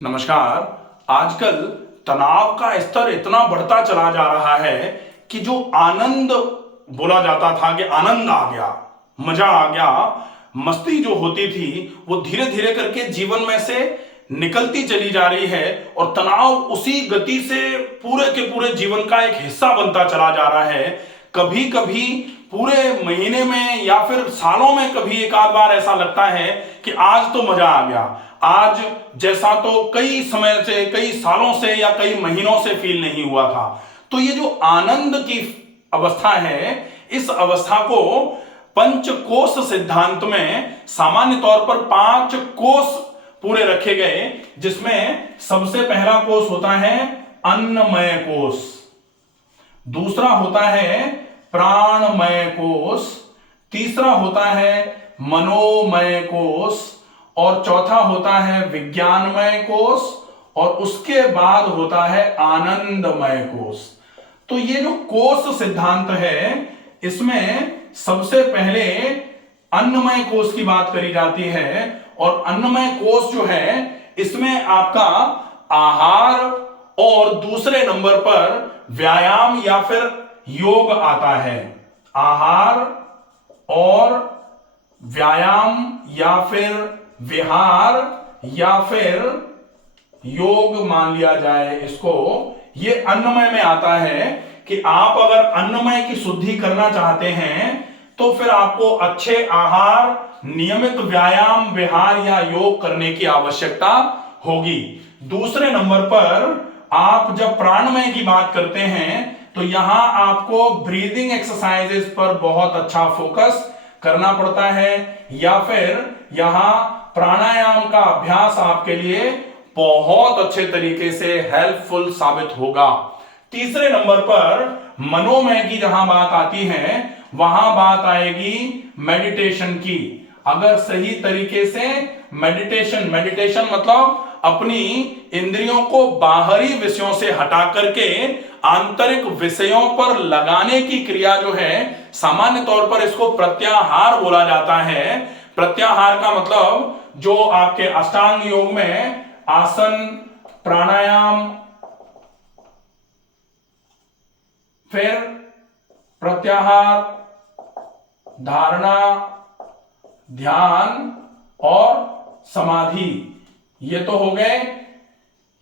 नमस्कार। आजकल तनाव का स्तर इतना बढ़ता चला जा रहा है कि जो आनंद बोला जाता था कि आनंद आ गया, मजा आ गया, मस्ती जो होती थी वो धीरे धीरे करके जीवन में से निकलती चली जा रही है और तनाव उसी गति से पूरे के पूरे जीवन का एक हिस्सा बनता चला जा रहा है। कभी कभी पूरे महीने में या फिर सालों में कभी एक आध बार ऐसा लगता है कि आज तो मजा आ गया, आज जैसा तो कई समय से, कई सालों से या कई महीनों से फील नहीं हुआ था। तो ये जो आनंद की अवस्था है, इस अवस्था को पंचकोश सिद्धांत में सामान्य तौर पर 5 कोष पूरे रखे गए, जिसमें सबसे पहला कोष होता है अन्नमय कोष, दूसरा होता है प्राणमय कोष, तीसरा होता है मनोमय कोष और चौथा होता है विज्ञानमय कोष और उसके बाद होता है आनंदमय कोष। तो ये जो कोष सिद्धांत है, इसमें सबसे पहले अन्नमय कोष की बात करी जाती है और अन्नमय कोष जो है इसमें आपका आहार और दूसरे नंबर पर व्यायाम या फिर योग आता है। आहार और व्यायाम या फिर विहार या फिर योग मान लिया जाए इसको, ये अन्नमय में आता है कि आप अगर अन्नमय की शुद्धि करना चाहते हैं तो फिर आपको अच्छे आहार, नियमित व्यायाम, विहार या योग करने की आवश्यकता होगी। दूसरे नंबर पर आप जब प्राणमय की बात करते हैं तो यहां आपको ब्रीदिंग एक्सरसाइजेस पर बहुत अच्छा फोकस करना पड़ता है या फिर यहां प्राणायाम का अभ्यास आपके लिए बहुत अच्छे तरीके से हेल्पफुल साबित होगा। तीसरे नंबर पर मनोमय की जहां बात आती है वहां बात आएगी मेडिटेशन की। अगर सही तरीके से मेडिटेशन मतलब अपनी इंद्रियों को बाहरी विषयों से हटा करके आंतरिक विषयों पर लगाने की क्रिया जो है, सामान्य तौर पर इसको प्रत्याहार बोला जाता है। प्रत्याहार का मतलब जो आपके अष्टांग योग में आसन, प्राणायाम, फिर प्रत्याहार, धारणा, ध्यान और समाधि, ये तो हो गए,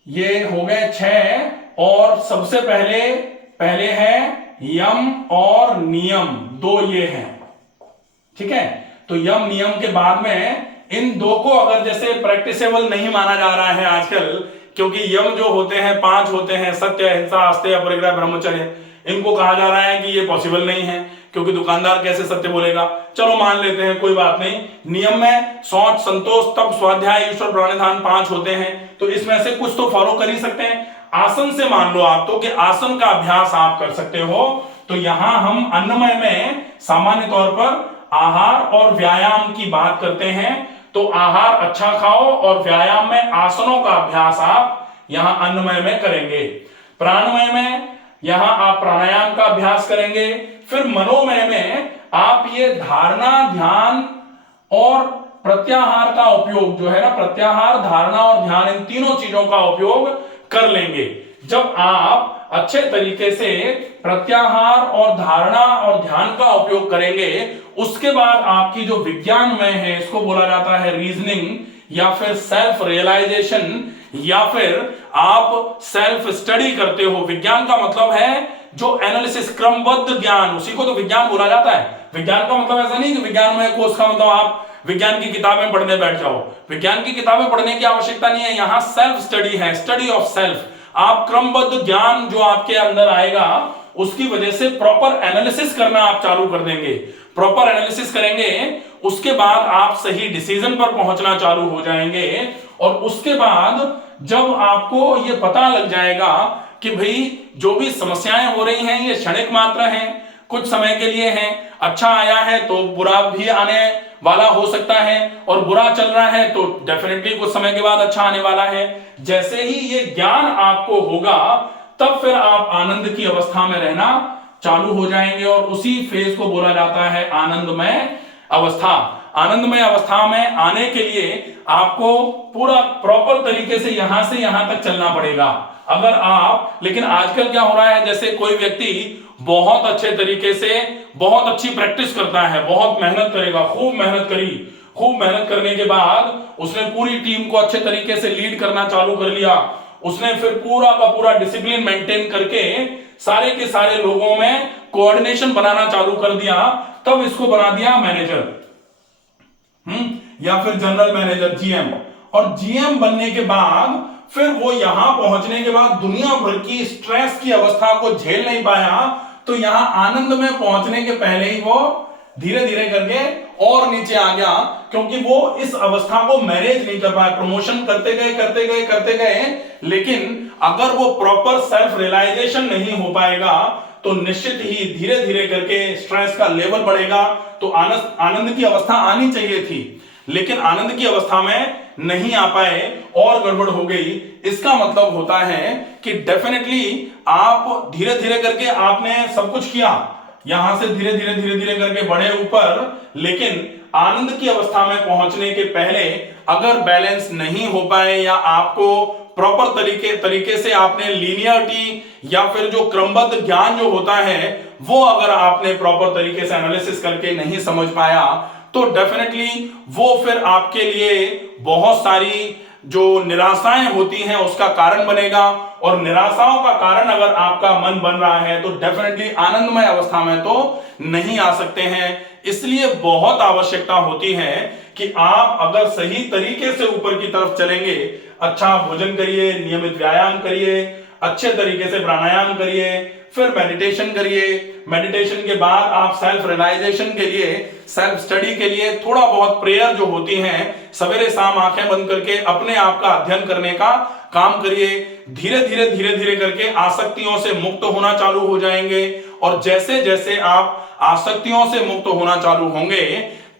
ये हो गए 6। और सबसे पहले है यम और नियम, 2 ये हैं, ठीक है। तो यम नियम के बाद में इन 2 को अगर जैसे प्रैक्टिसेबल नहीं माना जा रहा है आजकल, क्योंकि यम जो होते हैं 5 होते हैं, सत्य, अहिंसा, आस्तेय, अपरिग्रह, ब्रह्मचर्य, इनको कहा जा रहा है कि ये पॉसिबल नहीं है क्योंकि दुकानदार कैसे सत्य बोलेगा। चलो मान लेते हैं, कोई बात नहीं। नियम में शौच, संतोष, तप, स्वाध्याय, ईश्वर प्रणिधान 5 होते हैं, तो इसमें से कुछ तो फॉलो कर ही सकते हैं। आसन से मान लो आप तो कि आसन का अभ्यास आप कर सकते हो। तो यहां हम अन्नमय में सामान्य तौर पर आहार और व्यायाम की बात करते हैं, तो आहार अच्छा खाओ और व्यायाम में आसनों का अभ्यास आप यहां अन्नमय में करेंगे। प्राणमय में यहां आप प्राणायाम का अभ्यास करेंगे। फिर मनोमय में आप ये धारणा, ध्यान और प्रत्याहार का उपयोग जो है ना, प्रत्याहार, धारणा और ध्यान, इन तीनों चीजों का उपयोग कर लेंगे। जब आप अच्छे तरीके से प्रत्याहार और धारणा और ध्यान का उपयोग करेंगे, उसके बाद आपकी जो विज्ञानमय है, इसको बोला जाता है रीजनिंग या फिर सेल्फ रियलाइजेशन, या फिर आप सेल्फ स्टडी करते हो। विज्ञान का मतलब है जो एनालिसिस, क्रमबद्ध ज्ञान, उसी को तो विज्ञान बोला जाता है। विज्ञान का मतलब ऐसा नहीं कि विज्ञानमय कोर्स का मतलब आप विज्ञान की किताबें पढ़ने बैठ जाओ। विज्ञान की किताबें पढ़ने की आवश्यकता नहीं है, यहां सेल्फ स्टडी है, स्टडी ऑफ सेल्फ। आप क्रमबद्ध ज्ञान जो आपके अंदर आएगा, उसकी वजह से प्रॉपर एनालिसिस करना आप चालू कर देंगे। प्रॉपर एनालिसिस करेंगे, उसके बाद आप सही डिसीजन पर पहुंचना चालू हो जाएंगे। और उसके बाद जब आपको ये पता लग जाएगा कि भाई जो भी समस्याएं हो रही हैं ये क्षणिक मात्र हैं, कुछ समय के लिए हैं, अच्छा आया है तो बुरा भी आने वाला हो सकता है, और बुरा चल रहा है तो डेफिनेटली कुछ समय के बाद अच्छा आने वाला है। जैसे ही ये ज्ञान आपको होगा, तब फिर आप आनंद की अवस्था में रहना चालू हो जाएंगे और उसी फेज को बोला जाता है आनंदमय अवस्था। आनंदमय अवस्था में आने के लिए आपको पूरा प्रॉपर तरीके से यहां तक चलना पड़ेगा। अगर आप, लेकिन आजकल क्या हो रहा है, जैसे कोई व्यक्ति बहुत अच्छे तरीके से बहुत अच्छी प्रैक्टिस करता है, बहुत मेहनत करेगा, खूब मेहनत करी, खूब मेहनत करने के बाद उसने पूरी टीम को अच्छे तरीके से लीड करना चालू कर लिया, उसने फिर पूरा का पूरा डिसिप्लिन मेंटेन करके सारे के सारे लोगों में कोऑर्डिनेशन बनाना चालू कर दिया, तब इसको बना दिया मैनेजर, या फिर जनरल मैनेजर, जीएम। और जीएम बनने के बाद फिर वो यहां पहुंचने के बाद दुनिया भर की स्ट्रेस की अवस्था को झेल नहीं पाया, तो यहां आनंद में पहुंचने के पहले ही वो धीरे धीरे करके और नीचे आ गया, क्योंकि वो इस अवस्था को मैनेज नहीं कर पाया। प्रमोशन करते गए, लेकिन अगर वो प्रॉपर सेल्फ रियलाइजेशन नहीं हो पाएगा तो निश्चित ही धीरे धीरे करके स्ट्रेस का लेवल बढ़ेगा। तो आनंद की अवस्था आनी चाहिए थी, लेकिन आनंद की अवस्था में नहीं आ पाए और गड़बड़ हो गई। इसका मतलब होता है कि डेफिनेटली आप धीरे धीरे करके आपने सब कुछ किया, यहां से धीरे धीरे करके बढ़े ऊपर, लेकिन आनंद की अवस्था में पहुंचने के पहले अगर बैलेंस नहीं हो पाए या आपको प्रॉपर तरीके से आपने लीनियरिटी या फिर जो क्रमबद्ध ज्ञान जो होता है वो अगर आपने प्रॉपर तरीके से एनालिसिस करके नहीं समझ पाया, तो डेफिनेटली वो फिर आपके लिए बहुत सारी जो निराशाएं होती हैं उसका कारण बनेगा। और निराशाओं का कारण अगर आपका मन बन रहा है तो डेफिनेटली आनंदमय अवस्था में तो नहीं आ सकते हैं। इसलिए बहुत आवश्यकता होती है कि आप अगर सही तरीके से ऊपर की तरफ चलेंगे, अच्छा भोजन करिए, नियमित व्यायाम करिए, अच्छे तरीके से प्राणायाम करिए, फिर मेडिटेशन करिए, मेडिटेशन के बाद आप सेल्फ रियलाइजेशन के लिए, सेल्फ स्टडी के लिए थोड़ा बहुत प्रेयर जो होती हैं, सवेरे शाम आंखें बंद करके अपने आप का अध्ययन करने का काम करिए। धीरे धीरे करके आसक्तियों से मुक्त होना चालू हो जाएंगे, और जैसे जैसे आप आसक्तियों से मुक्त होना चालू होंगे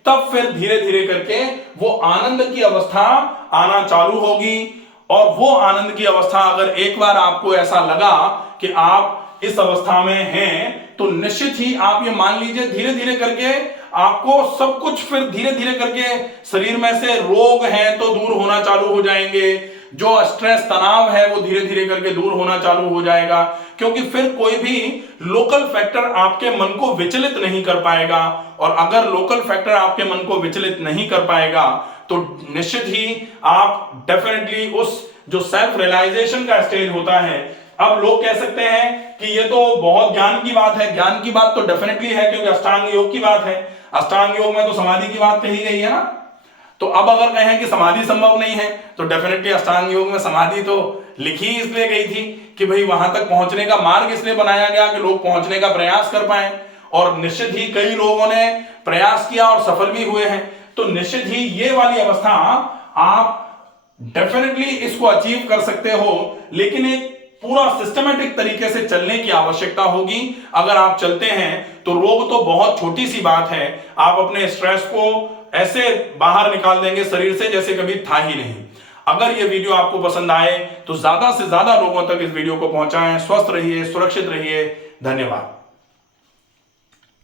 तब फिर धीरे धीरे करके वो आनंद की अवस्था आना चालू होगी। और वो आनंद की अवस्था अगर एक बार आपको ऐसा लगा कि आप इस अवस्था में हैं, तो निश्चित ही आप ये मान लीजिए धीरे धीरे करके आपको सब कुछ फिर धीरे धीरे करके शरीर में से रोग हैं तो दूर होना चालू हो जाएंगे, जो स्ट्रेस तनाव है वो धीरे धीरे करके दूर होना चालू हो जाएगा, क्योंकि फिर कोई भी लोकल फैक्टर आपके मन को विचलित नहीं कर पाएगा। और अगर लोकल फैक्टर आपके मन को विचलित नहीं कर पाएगा तो निश्चित ही आप डेफिनेटली उस जो सेल्फ रियलाइजेशन का स्टेज होता है, अब लोग कह सकते हैं कि ये तो बहुत ज्ञान की बात है, ज्ञान की बात तो डेफिनेटली है क्योंकि अष्टांग योग की बात है, अष्टांग योग में तो समाधि की बात कही गई है ना। तो अब अगर कहें कि समाधि संभव नहीं है तो डेफिनेटली अष्टांग योग में समाधि तो लिखी इसलिए गई थी कि भाई वहां तक पहुंचने का मार्ग इसलिए बनाया गया कि लोग पहुंचने का प्रयास कर पाए, और निश्चित ही कई लोगों ने प्रयास किया और सफल भी हुए हैं। तो निश्चित ही ये वाली अवस्था आप डेफिनेटली इसको अचीव कर सकते हो, लेकिन एक पूरा सिस्टमेटिक तरीके से चलने की आवश्यकता होगी। अगर आप चलते हैं तो रोग तो बहुत छोटी सी बात है, आप अपने स्ट्रेस को ऐसे बाहर निकाल देंगे शरीर से जैसे कभी था ही नहीं। अगर ये वीडियो आपको पसंद आए तो ज्यादा से ज्यादा लोगों तक इस वीडियो को पहुंचाएं। स्वस्थ रहिए, सुरक्षित रहिए। धन्यवाद।